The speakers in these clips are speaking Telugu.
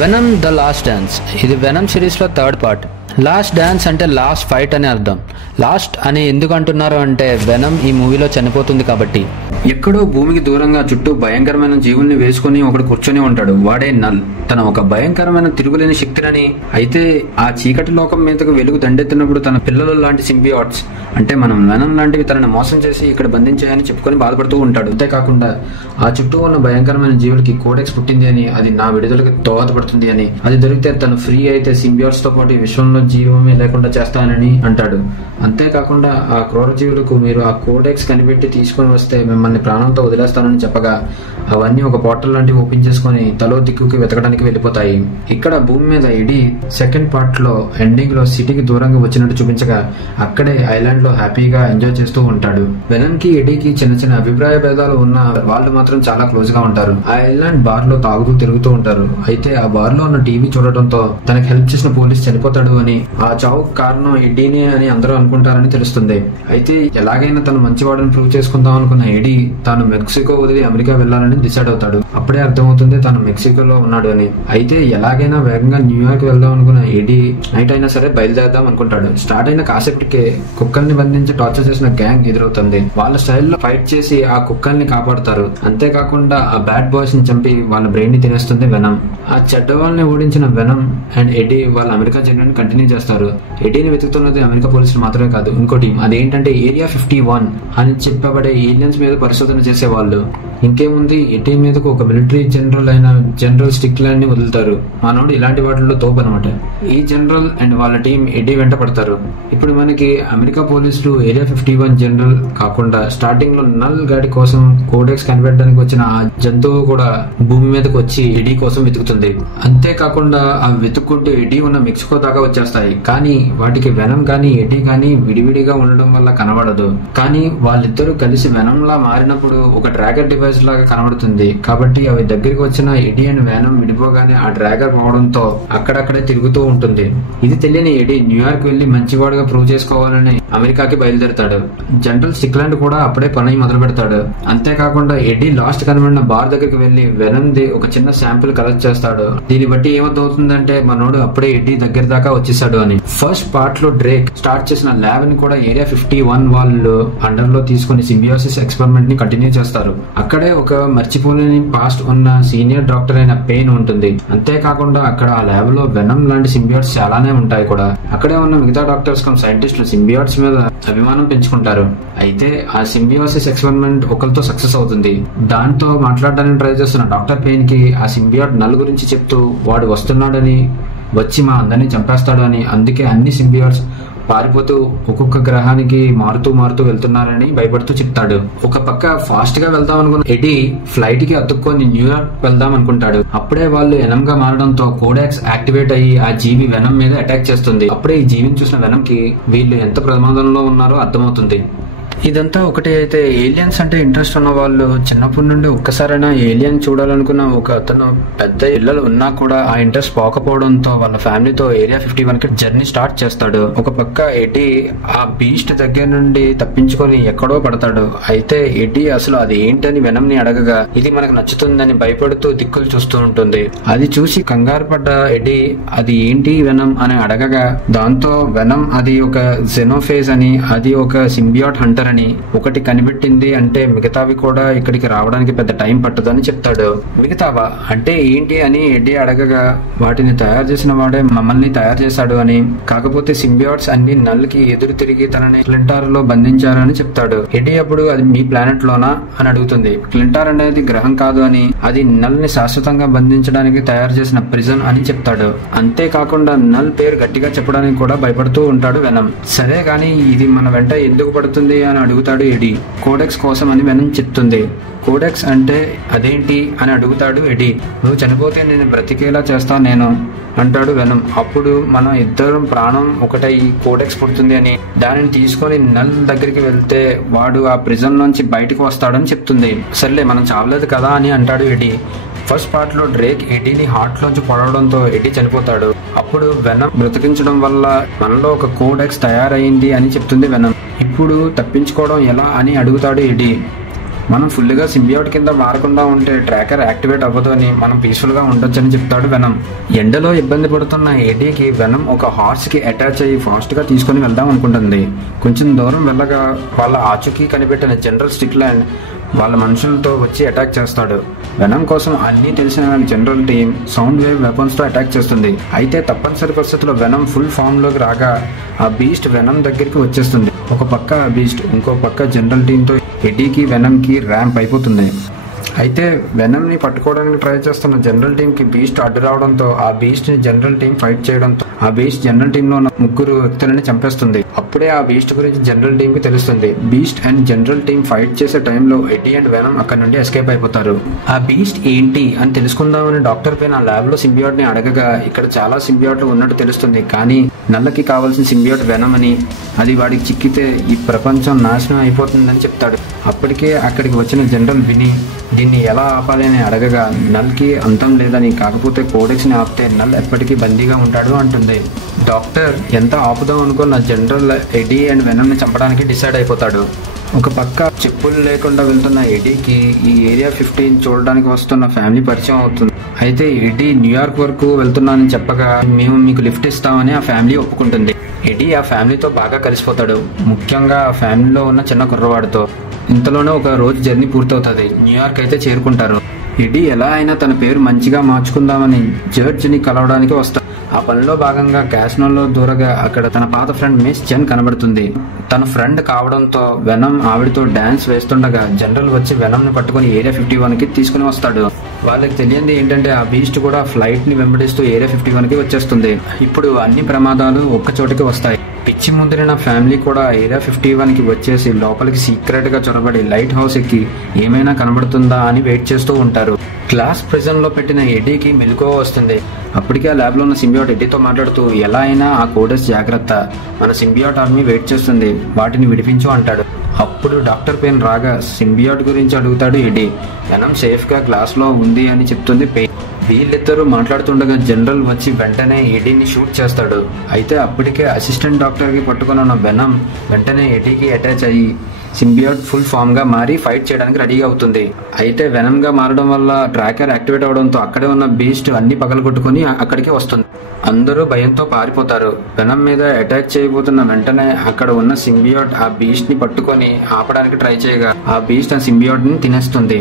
Venom the last dance. ఇది వెనమ్ సిరీస్లో థర్డ్ పార్ట్. లాస్ట్ డాన్స్ అంటే లాస్ట్ ఫైట్ అని అర్థం. లాస్ట్ అని ఎందుకు అంటున్నారు అంటే వెనమ్ ఈ మూవీలో చనిపోతుంది కాబట్టి. ఎక్కడో భూమికి దూరంగా చుట్టూ భయంకరమైన జీవుల్ని వేసుకుని ఒకడు కూర్చొని ఉంటాడు. వాడే నల్. తన ఒక భయంకరమైన తిరుగులేని శక్తినని, అయితే ఆ చీకటి లోకం మీదకు వెలుగు దండెత్తినప్పుడు తన పిల్లలు లాంటి సింబియాట్స్ అంటే మనం వెనమ్ లాంటివి తనని మోసం చేసి ఇక్కడ బంధించాయని చెప్పుకొని బాధపడుతూ ఉంటాడు. అంతేకాకుండా ఆ చుట్టూ ఉన్న భయంకరమైన జీవులకి కోడెక్స్ పుట్టింది అని, అది నా విడుదలకి దోహదపడుతుంది అని, అది దొరికితే తను ఫ్రీ అయితే సింబియాట్స్ తో పాటు ఈ విశ్వంలో జీవమే లేకుండా చేస్తానని అంటాడు. అంతేకాకుండా ఆ క్రూర జీవులకు మీరు ఆ కోడెక్స్ కనిపెట్టి తీసుకొని వస్తే మిమ్మల్ని ప్రాణంతో వదిలేస్తానని చెప్పగా అవన్నీ ఒక పోర్టల్ లాంటివి ఓపెన్ చేసుకుని తలో దిక్కుకి వెతకడానికి వెళ్ళిపోతాయి. ఇక్కడ భూమి మీద ఎడీ సెకండ్ పార్ట్ లో ఎండింగ్ లో సిటీకి దూరంగా వచ్చినట్టు చూపించగా అక్కడే ఐలాండ్ లో హ్యాపీగా ఎంజాయ్ చేస్తూ ఉంటాడు. వెనమ్ కి ఎడీకి చిన్న చిన్న అభిప్రాయ భేదాలు ఉన్న వాళ్ళు మాత్రం చాలా క్లోజ్ గా ఉంటారు. ఆ ఐలాండ్ బార్ లో తాగుతూ తిరుగుతూ ఉంటారు. అయితే ఆ బార్ లో ఉన్న టీవీ చూడటంతో తనకి హెల్ప్ చేసిన పోలీస్ చనిపోతాడు అని, ఆ చావుకు కారణం ఎడీనే అని అందరూ అనుకుంటారని తెలుస్తుంది. అయితే ఎలాగైనా తను మంచివాడని ప్రూవ్ చేసుకుందాం అనుకున్న ఎడీ తాను మెక్సికో వదిలి అమెరికా వెళ్లాలని డిసైడ్ అవుతాడు. అప్పుడే అర్థమవుతుంది తాను మెక్సికోలో ఉన్నాడు అని. అయితే ఎలాగైనా వేగంగా న్యూయార్క్ వెళ్దాం అనుకున్న ఎడీ నైట్ అయినా సరే బయలుదేరదాం అనుకుంటాడు. స్టార్ట్ అయిన కాసేపటికే కుక్కల్ని బంధించి టార్చర్ చేసిన గ్యాంగ్ ఎదురవుతుంది. వాళ్ళ స్టైల్లో ఫైట్ చేసి ఆ కుక్కల్ని కాపాడుతారు. అంతేకాకుండా ఆ బ్యాడ్ బాయ్స్ ని చంపి వాళ్ళ బ్రెయిన్ ని తినేస్తుంది వెనమ్. ఆ చెడ్డ వాళ్ళని ఓడించిన వెనమ్ అండ్ ఎడీ వాళ్ళ అమెరికా జర్నీని కంటిన్యూ చేస్తారు. ఎడీని వెతుకుతున్నది అమెరికా పోలీసులు మాత్రమే కాదు, ఇంకో టీం. అదేంటంటే ఏరియా 51 అని చెప్పబడే ఏలియన్స్ మీద పరిశోధన చేసే వాళ్ళు. ఇంకేముంది, ఎడీ మీదకు ఒక మిలిటరీ జనరల్ అయిన జనరల్ స్టిక్లాండ్ ని వదులుతారు. మనోడు ఇలాంటి వాటిల్లో తోపు అనమాట. ఈ జనరల్ అండ్ వాళ్ళ టీం ఎడీ వెంట పడతారు. ఇప్పుడు మనకి అమెరికా పోలీసులు ఏరియా 51 జనరల్ కాకుండా స్టార్టింగ్ లో నల్ గాడి కోసం కోడెక్స్ కనిపెట్టడానికి వచ్చిన ఆ జంతువు కూడా భూమి మీదకి వచ్చి ఎడీ కోసం వెతుకుతుంది. అంతేకాకుండా ఆ వెతుక్కుంటూ ఎడీ ఉన్న మెక్సికో దాకా వచ్చేస్తాయి. కానీ వాటికి వెనమ్ గానీ ఎడీ గానీ విడివిడిగా ఉండడం వల్ల కనబడదు. కానీ వాళ్ళిద్దరూ కలిసి వెనమ్ లా మారినప్పుడు ఒక ట్రాకర్ డివైస్ లాగా కనబడుతుంది. కాబట్టి అవి దగ్గరికి వచ్చిన ఎడీ అండ్ వెనమ్ విడిపోగానే ఆ డ్రాగర్ పోవడంతో అక్కడక్కడే తిరుగుతూ ఉంటుంది. ఇది తెలియని ఎడీ న్యూయార్క్ వెళ్లి మంచివాడుగా ప్రూవ్ చేసుకోవాలని అమెరికాకి బయలుదేరతాడు. జనరల్ స్టిక్లాండ్ కూడా అప్పుడే పని మొదలు పెడతాడు. అంతేకాకుండా ఎడీ లాస్ట్ కనబడిన బార్ దగ్గరికి వెళ్లి వెనమ్ ది ఒక చిన్న శాంపుల్ కలెక్ట్ చేస్తాడు. దీన్ని బట్టి ఏమవుతుందంటే మనోడు అప్పుడే ఎడీ దగ్గర దాకా వచ్చేసాడు అని. ఫస్ట్ పార్ట్ లో డ్రేక్ స్టార్ట్ చేసిన ల్యాబ్ ని కూడా ఏరియా 51 వాళ్ళు అండర్ లో తీసుకుని సింబియోసిస్ ఎక్స్పెరిమెంట్ ని కంటిన్యూ చేస్తారు. అక్కడే ఒక మర్చిపోలేని పాస్ట్ ఉన్న సీనియర్ డాక్టర్ అయిన పెయిన్ ఉంటుంది. అంతేకాకుండా అక్కడ ఆ ల్యాబ్ లో వెనమ్ లాంటి సింబియాట్స్ చాలానే ఉంటాయి కూడా. అక్కడే ఉన్న మిగతా డాక్టర్స్ కమ్ సైంటిస్టులు సింబియాట్స్ మీద అభిమానం పెంచుకుంటారు. అయితే ఆ సింబియోసిస్ ఎక్స్పెరిమెంట్ ఒకరితో సక్సెస్ అవుతుంది. దాంతో మాట్లాడడానికి ట్రై చేస్తున్న డాక్టర్ పెయిన్ కి ఆ సింబియాట్ నల్ గురించి చెప్తూ వాడు వస్తున్నాడని, వచ్చి మా అందరినీ చంపేస్తాడు అని, అందుకే అన్ని సింబియాట్స్ పారిపోతూ ఒక్కొక్క గ్రహానికి మారుతూ వెళ్తున్నారని భయపడుతూ చెప్తాడు. ఒక పక్క ఫాస్ట్ గా వెళ్దాం అనుకున్న ఎడీ ఫ్లైట్ కి అతుక్కొని న్యూయార్క్ వెళ్దాం అనుకుంటాడు. అప్పుడే వాళ్ళు వెనమ్ గా మారడంతో కోడాక్స్ యాక్టివేట్ అయ్యి ఆ జీవి వెనమ్ మీద అటాక్ చేస్తుంది. అప్పుడే ఈ జీవిని చూసిన వెనమ్ కి వీళ్ళు ఎంత ప్రమాదంలో ఉన్నారో అర్థమవుతుంది. ఇదంతా ఒకటి. అయితే ఏలియన్స్ అంటే ఇంట్రెస్ట్ ఉన్న వాళ్ళు చిన్నప్పటి నుండి ఒక్కసారైనా ఏలియన్ చూడాలనుకున్న ఒక అతను పెద్ద పిల్లలు ఉన్నా కూడా ఆ ఇంట్రెస్ట్ పోకపోవడంతో వాళ్ళ ఫ్యామిలీతో ఏరియా 51 కి జర్నీ స్టార్ట్ చేస్తాడు. ఒక పక్క ఎడీ ఆ బీస్ట్ దగ్గర నుండి తప్పించుకొని ఎక్కడో పడతాడు. అయితే ఎడీ అసలు అది ఏంటని వెనమ్ ని అడగగా ఇది మనకు నచ్చుతుందని భయపడుతూ దిక్కులు చూస్తూ ఉంటుంది. అది చూసి కంగారు పడ్డ ఎడీ అది ఏంటి వెనమ్ అని అడగగా దాంతో వెనమ్ అది ఒక జెనోఫేజ్ అని, అది ఒక సింబియాట్ హంటర్ అని, ఒకటి కనిపెట్టింది అంటే మిగతావి కూడా ఇక్కడికి రావడానికి పెద్ద టైం పట్టదు అని చెప్తాడు. మిగతావా అంటే ఏంటి అని ఎడీ అడగగా వాటిని తయారు చేసిన వాడే మమ్మల్ని తయారు చేశాడు అని, కాకపోతే సింబియాట్స్ అన్ని నల్ కి ఎదురు తిరిగి తనని క్లింటార్ లో బంధించారని చెప్తాడు. ఎడీ అప్పుడు అది మీ ప్లానెట్ లోనా అని అడుగుతుంది. క్లింటార్ అనేది గ్రహం కాదు అని, అది నల్ ని శాశ్వతంగా బంధించడానికి తయారు చేసిన ప్రిజన్ అని చెప్తాడు. అంతేకాకుండా నల్ పేరు గట్టిగా చెప్పడానికి కూడా భయపడుతూ ఉంటాడు వెనమ్. సరే గాని ఇది మన వెంట ఎందుకు పడుతుంది అని అడుగుతాడు ఎడీ. కోడెక్స్ కోసం అని వెనమ్ చెప్తుంది. కోడెక్స్ అంటే అదేంటి అని అడుగుతాడు ఎడీ. నువ్వు చనిపోతే నేను బ్రతికేలా చేస్తా నేను అంటాడు వెనమ్. అప్పుడు మనం ఇద్దరం ప్రాణం ఒకటై కోడెక్స్ పుడుతుంది అని, దానిని తీసుకొని నల్ దగ్గరికి వెళ్తే వాడు ఆ ప్రిజన్ నుంచి బయటకు వస్తాడని చెప్తుంది. సర్లే మనం చావలేదు కదా అని అంటాడు ఎడీ. ఫస్ట్ పార్ట్ లో డ్రేక్ ఎడీని హార్ట్ లోంచి పొడవడంతో ఎడీ చనిపోతాడు. అప్పుడు వెనమ్ బ్రతికించడం వల్ల మనలో ఒక కోడెక్స్ తయారైంది అని చెప్తుంది వెనమ్. ఇప్పుడు తప్పించుకోవడం ఎలా అని అడుగుతాడు ఎడీ. మనం ఫుల్గా సింబియోట్ కింద మారకుండా ఉంటే ట్రాకర్ యాక్టివేట్ అవ్వదు అని మనం పీస్ఫుల్ గా ఉండొచ్చు అని చెప్తాడు వెనమ్. ఎండలో ఇబ్బంది పడుతున్న ఎడీకి వెనమ్ ఒక హార్స్ కి అటాచ్ అయ్యి ఫాస్ట్ గా తీసుకుని వెళ్దాం అనుకుంటుంది. కొంచెం దూరం వెళ్ళగా వాళ్ళ ఆచూకీ కనిపెట్టిన జనరల్ స్టిక్లాండ్ వాళ్ళ మనుషులతో వచ్చి అటాక్ చేస్తాడు. వెనమ్ కోసం అన్నీ తెలిసిన general team sound wave weapons తో అటాక్ చేస్తుంది. అయితే తప్పనిసరి పరిస్థితుల్లో వెనమ్ ఫుల్ ఫామ్ లోకి రాగా ఆ బీస్ట్ వెనమ్ దగ్గరికి వచ్చేస్తుంది. ఒక పక్క ఆ బీస్ట్, ఇంకో పక్క జనరల్ టీమ్ తో ఎడీకి వెనమ్ కి ర్యాంప్ అయిపోతుంది. అయితే వెనమ్ ని పట్టుకోవడానికి ట్రై చేస్తున్న జనరల్ టీమ్ కి బీస్ట్ అడ్డు రావడంతో ఆ బీస్ట్ ని జనరల్ టీమ్ ఫైట్ చేయడంతో ఆ బీస్ట్ జనరల్ టీమ్ లో ఉన్న 3 వ్యక్తులని చంపేస్తుంది. అప్పుడే ఆ బీస్ట్ గురించి జనరల్ టీమ్ కి తెలుస్తుంది. Beast and general team fight చేసే టైంలో ఎడీ అండ్ వెనమ్ అక్కడ నుండి ఎస్కేప్ అయిపోతారు. ఆ బీస్ట్ ఏంటి అని తెలుసుకుందామని డాక్టర్ పైన ఆ ల్యాబ్ లో సింబియోట్ ని అడగగా ఇక్కడ చాలా సింబియోట్లు ఉన్నట్టు తెలుస్తుంది. కానీ నల్లకి కావాల్సిన సింబియోట్ వెనమ్ అని, అది వాడికి చిక్కితే ఈ ప్రపంచం నాశనం అయిపోతుందని చెప్తాడు. అప్పటికే అక్కడికి వచ్చిన జనరల్ విని దీన్ని ఎలా ఆపాలి అని అడగగా నల్కి అంతం లేదని, కాకపోతే కోడెక్స్ ని ఆపితే నల్ ఎప్పటికీ బందీగా ఉంటాడు అంటుంది. డాక్టర్ ఎంత ఆపుదాం అనుకున్న జనరల్ ఎడీ అండ్ వెనమ్ ని చంపడానికి డిసైడ్ అయిపోతాడు. ఒక పక్క చెప్పులు లేకుండా వెళ్తున్న ఎడీకి ఈ ఏరియా 15 చూడడానికి వస్తున్న ఫ్యామిలీ పరిచయం అవుతుంది. అయితే ఎడీ న్యూయార్క్ వరకు వెళ్తున్నానని చెప్పగా మేము మీకు లిఫ్ట్ ఇస్తామని ఆ ఫ్యామిలీ ఒప్పుకుంటుంది. ఎడీ ఆ ఫ్యామిలీతో బాగా కలిసిపోతాడు, ముఖ్యంగా ఆ ఫ్యామిలీలో ఉన్న చిన్న కుర్రవాడితో. ఇంతలోనే ఒక రోజు జర్నీ పూర్తవుతుంది. న్యూయార్క్ అయితే చేరుకుంటారు. ఎడీ ఎలా అయినా తన పేరు మంచిగా మార్చుకుందామని జడ్జ్ ని కలవడానికి వస్తాడు. ఆ పనిలో భాగంగా క్యాసినోలో దూరగా అక్కడ తన పాత ఫ్రెండ్ మిస్ చెన్ కనబడుతుంది. తన ఫ్రెండ్ కావడంతో వెనమ్ ఆవిడతో డాన్స్ వేస్తుండగా జనరల్ వచ్చి వెనమ్ ని పట్టుకుని ఏరియా 51 కి తీసుకుని వస్తాడు. వాళ్ళకి తెలియంది ఏంటంటే ఆ బీస్ట్ కూడా ఫ్లైట్ ని వెంబడిస్తూ ఏరియా 51 కి వచ్చేస్తుంది. ఇప్పుడు అన్ని ప్రమాదాలు ఒక్క చోటికి వస్తాయి. పిచ్చి ముదిరిన ఫ్యామిలీ కూడా ఏరియా 51 కి వచ్చేసి లోపలికి సీక్రెట్ గా చొరబడి లైట్ హౌస్ ఎక్కి ఏమైనా కనబడుతుందా అని వెయిట్ చేస్తూ ఉంటారు. క్లాస్ ప్రిజన్ లో పెట్టిన ఎడీకి మెలకువ వస్తుంది. అప్పటికే ఆ ల్యాబ్ లో ఉన్న సింబియోట్ ఎడీతో మాట్లాడుతూ ఎలా అయినా ఆ కోడెస్ జాగ్రత్త, మన సింబియోట్ ఆర్మీ వెయిట్ చేస్తుంది, వాటిని విడిపించు అంటాడు. అప్పుడు డాక్టర్ పెయిన్ రాగా సింబియోట్ గురించి అడుగుతాడు ఎడీ. వెనమ్ సేఫ్ గా క్లాస్ లో ఉంది అని చెప్తుంది పెయిన్. వీళ్ళిద్దరూ మాట్లాడుతుండగా జనరల్ వచ్చి వెంటనే ఎడీని షూట్ చేస్తాడు. అయితే అప్పటికే అసిస్టెంట్ డాక్టర్ కి పట్టుకుని ఉన్న వెనమ్ వెంటనే ఎడీకి అటాచ్ అయ్యి సింబియోట్ ఫుల్ ఫామ్ గా మారి ఫైట్ చేయడానికి రెడీగా అవుతుంది. అయితే వెనమ్ గా మారడం వల్ల ట్రాకర్ యాక్టివేట్ అవడంతో అక్కడే ఉన్న బీస్ట్ అన్ని పగలగొట్టుకుని అక్కడికి వస్తుంది. అందరూ భయంతో పారిపోతారు. వెనమ్ మీద అటాక్ చేయబోతున్న వెంటనే అక్కడ ఉన్న సింబియోట్ ఆ బీస్ట్ ని పట్టుకొని ఆపడానికి ట్రై చేయగా ఆ బీస్ట్ ఆ సింబియోట్ ని తినేస్తుంది.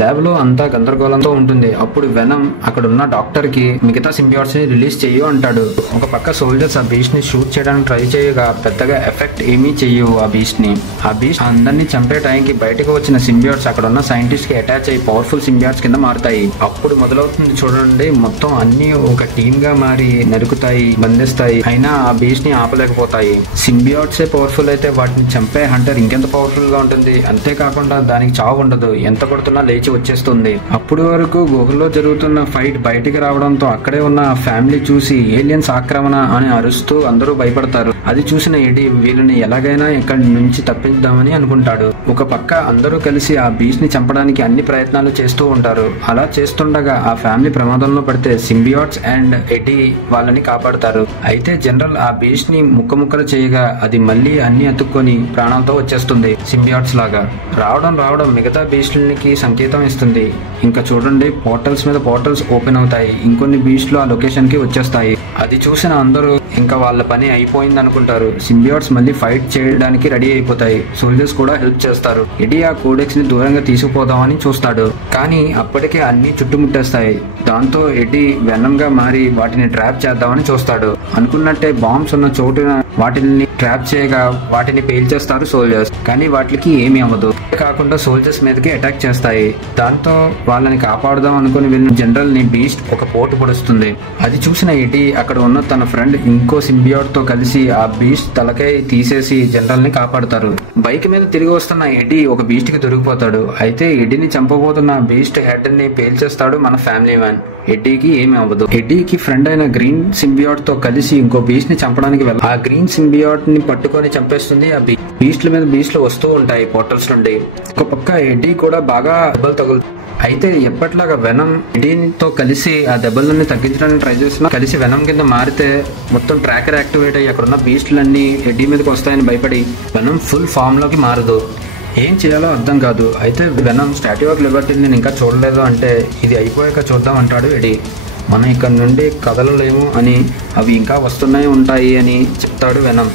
ల్యాబ్ లో అంతా గందరగోళంతో ఉంటుంది. అప్పుడు వెనమ్ అక్కడ ఉన్న డాక్టర్ కి మిగతా సింబియోట్స్ ని రిలీజ్ చెయ్యు అంటాడు. ఒక పక్క సోల్జర్స్ ఆ బీస్ట్ ని షూట్ చేయడానికి ట్రై చేయగా పెద్దగా ఎఫెక్ట్ ఏమీ చెయ్యవు ఆ బీస్ట్ ని. ఆ బీస్ట్ అందరినీ చంపే టైంకి బయటకు వచ్చిన సింబియోట్స్ అక్కడ ఉన్న సైంటిస్ట్ కి అటాచ్ అయ్యి పవర్ఫుల్ సింబియోట్స్ కింద మారుతాయి. అప్పుడు మొదలవుతుంది చూడండి, మొత్తం అన్ని ఒక టీమ్ గా మారి నరుకుతాయి, బంధిస్తాయి. అయినా ఆ బీస్ట్ ని ఆపలేకపోతాయి. సింబియోట్సే పవర్ఫుల్ అయితే వాటిని చంపే హంటర్ ఇంకెంత పవర్ఫుల్ గా ఉంటుంది. అంతేకాకుండా దానికి చావు ఉండదు, ఎంత కొడుతున్నా లేచి వచ్చేస్తుంది. అప్పుడు వరకు గుహలో జరుగుతున్న ఫైట్ బయటికి రావడంతో అక్కడే ఉన్న ఫ్యామిలీ చూసి ఏలియన్స్ ఆక్రమణ అని అరుస్తూ అందరూ భయపడతారు. అది చూసిన ఎడీ వీళ్ళని ఎలాగైనా ఇక్కడి నుంచి తప్పించుదామని అనుకుంటాడు. ఒక పక్క అందరూ కలిసి ఆ బీస్ట్ ని చంపడానికి అన్ని ప్రయత్నాలు చేస్తూ ఉంటారు. అలా చేస్తుండగా ఆ ఫ్యామిలీ ప్రమాదంలో పడితే సింబియోట్స్ అండ్ ఎడీ వాళ్ళని కాపాడతారు. అయితే జనరల్ ఆ బీస్ట్ ని ముక్కలు చేయగా అది మళ్ళీ అన్ని అతుక్కొని ప్రాణాలతో వచ్చేస్తుంది. సింబియోట్స్ లాగా రావడం మిగతా బీస్ట్లకి సంకేతం ఇస్తుంది. ఇంకా చూడండి, పోర్టల్స్ మీద పోర్టల్స్ ఓపెన్ అవుతాయి. ఇంకొన్ని బీస్ట్లు ఆ లొకేషన్ కి వచ్చేస్తాయి. అది చూసిన అందరూ ఇంకా వాళ్ళ పని అయిపోయింది అనుకుంటారు. సింబియోట్స్ మళ్ళీ ఫైట్ చేయడానికి రెడీ అయిపోతాయి. సోల్జర్స్ కూడా హెల్ప్ చేస్తారు. ఎడీ ఆ కోడెక్స్ ని దూరంగా తీసుకుపోదామని చూస్తాడు, కానీ అప్పటికే అన్ని చుట్టుముట్టేస్తాయి. దాంతో ఎడీ వెనమ్ గా మారి వాటిని ట్రాప్ చేద్దామని చూస్తాడు. అనుకున్నట్టే బాంబ్స్ ఉన్న చోటున వాటిని ట్రాప్ చేయగా వాటిని పేల్చేస్తారు సోల్జర్స్, కానీ వాటికి ఏమీ అవ్వదు. కాకుండా సోల్జర్స్ మీదకి అటాక్ చేస్తాయి. దాంతో వాళ్ళని కాపాడుదాం అనుకుని వెళ్ళిన జనరల్ ని బీస్ట్ ఒక పోటు పొడుస్తుంది. అది చూసిన ఎడీ అక్కడ ఉన్న తన ఫ్రెండ్ ఇంకో సింబియోట్ తో కలిసి ఆ బీస్ట్ తలకై తీసేసి జనరల్ ని కాపాడుతారు. బైక్ మీద తిరిగి వస్తున్న ఎడీ ఒక బీస్ట్ కి దొరికిపోతాడు. అయితే ఎడీని చంపబోతున్న బీస్ట్ హెడ్ ని పేల్చేస్తాడు మన ఫ్యామిలీ మ్యాన్. ఎడ్డీకి ఏమి అవ్వదు. ఎడ్డీకి ఫ్రెండ్ అయిన గ్రీన్ సింబియోట్ తో కలిసి ఇంకో బీస్ట్ ని చంపడానికి వెళ్ళి ఆ గ్రీన్ సింబియోట్ ని పట్టుకొని చంపేస్తుంది. ఆ బీస్ట్ల మీద బీస్ట్లు వస్తూ ఉంటాయి పోర్టల్స్ నుండి. ఒక పక్క ఎడ్డీ కూడా బాగా దెబ్బలు తగులుతాయి. అయితే ఎప్పట్లాగా వెనమ్ ఎడీతో కలిసి ఆ దెబ్బలన్నీ తగ్గించడానికి ట్రై చేస్తున్నా కలిసి వెనమ్ కింద మారితే మొత్తం ట్రాకర్ యాక్టివేట్ అయ్యి అక్కడ ఉన్న బీస్ట్లన్నీ ఎడ్డీ మీదకి వస్తాయని భయపడి వెనమ్ ఫుల్ ఫామ్ లోకి మారదు. ఏం చేయాలో అర్థం కాదు. అయితే వెనమ్ స్టాట్యూ ఆఫ్ లిబర్టీని నేను ఇంకా చూడలేదు అంటే ఇది అయిపోయాక చూద్దాం అంటాడు ఎడీ. మనం ఇక్కడ నుండి కదలలేము అని, అవి ఇంకా వస్తున్నాయి ఉంటాయి అని చెప్తాడు వెనమ్.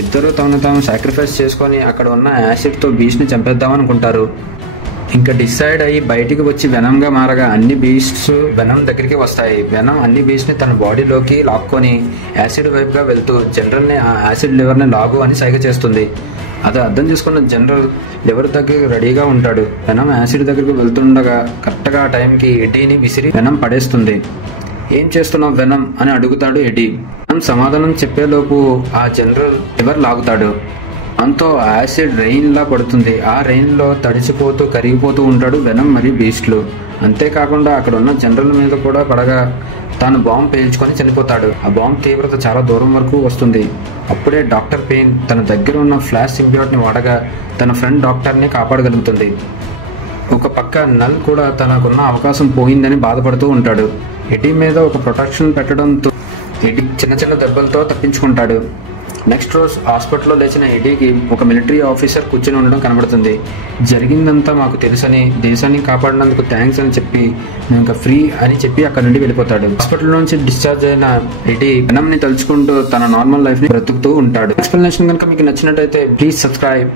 ఇద్దరు తమను తాము సాక్రిఫైస్ చేసుకొని అక్కడ ఉన్న యాసిడ్తో బీస్ట్ని చంపేద్దామనుకుంటారు. ఇంకా డిసైడ్ అయ్యి బయటికి వచ్చి వెనంగా మారగా అన్ని బీస్ట్స్ వెనం దగ్గరికి వస్తాయి. వెనం అన్ని బీస్ట్ని తన బాడీలోకి లాక్కొని యాసిడ్ వైపుగా వెళ్తూ జనరల్ని ఆ యాసిడ్ లివర్ని లాగు అని సైగ చేస్తుంది. అది అర్థం చేసుకున్న జనరల్ లివర్ దగ్గరికి రెడీగా ఉంటాడు. వెనం యాసిడ్ దగ్గరికి వెళ్తుండగా కరెక్ట్గా ఆ టైంకి ఎడీని విసిరి వెనం పడేస్తుంది. ఏం చేస్తున్నావు వెనం అని అడుగుతాడు ఎడీ. వెనం సమాధానం చెప్పేలోపు ఆ జనరల్ లివర్ లాగుతాడు. అంతో యాసిడ్ రెయిన్ లా పడుతుంది. ఆ రెయిన్ లో తడిచిపోతూ కరిగిపోతూ ఉంటాడు వెనం మరియు బీస్ట్లు. అంతేకాకుండా అక్కడ ఉన్న జనరల్ మీద కూడా పడగా తాను బాంబు పేల్చుకొని చనిపోతాడు. ఆ బాంబు తీవ్రత చాలా దూరం వరకు వస్తుంది. అప్పుడే డాక్టర్ పెయిన్ తన దగ్గర ఉన్న ఫ్లాష్ సింబియోట్ ని వాడగా తన ఫ్రెండ్ డాక్టర్ ని కాపాడగలుగుతుంది. ఒక పక్క నల్ కూడా తనకున్న అవకాశం పోయిందని బాధపడుతూ ఉంటాడు. ఎడీ మీద ఒక ప్రొటెక్షన్ పెట్టడంతో ఎడీ చిన్న చిన్న దెబ్బలతో తప్పించుకుంటాడు. నెక్స్ట్ రోజు హాస్పిటల్లో లేచిన ఎడీకి ఒక మిలిటరీ ఆఫీసర్ కూర్చొని ఉండడం కనబడుతుంది. జరిగిందంతా మాకు తెలుసని, దేశాన్ని కాపాడినందుకు థ్యాంక్స్ అని చెప్పి నేను ఇంకా ఫ్రీ అని చెప్పి అక్కడ నుండి వెళ్ళిపోతాడు. హాస్పిటల్ నుంచి డిశ్చార్జ్ అయిన ఎడీ వెనమ్ని తలుచుకుంటూ తన నార్మల్ లైఫ్ ని బ్రతుకుతూ ఉంటాడు. ఎక్స్ప్లెనేషన్ కనుక మీకు నచ్చినట్టయితే ప్లీజ్ సబ్స్క్రైబ్.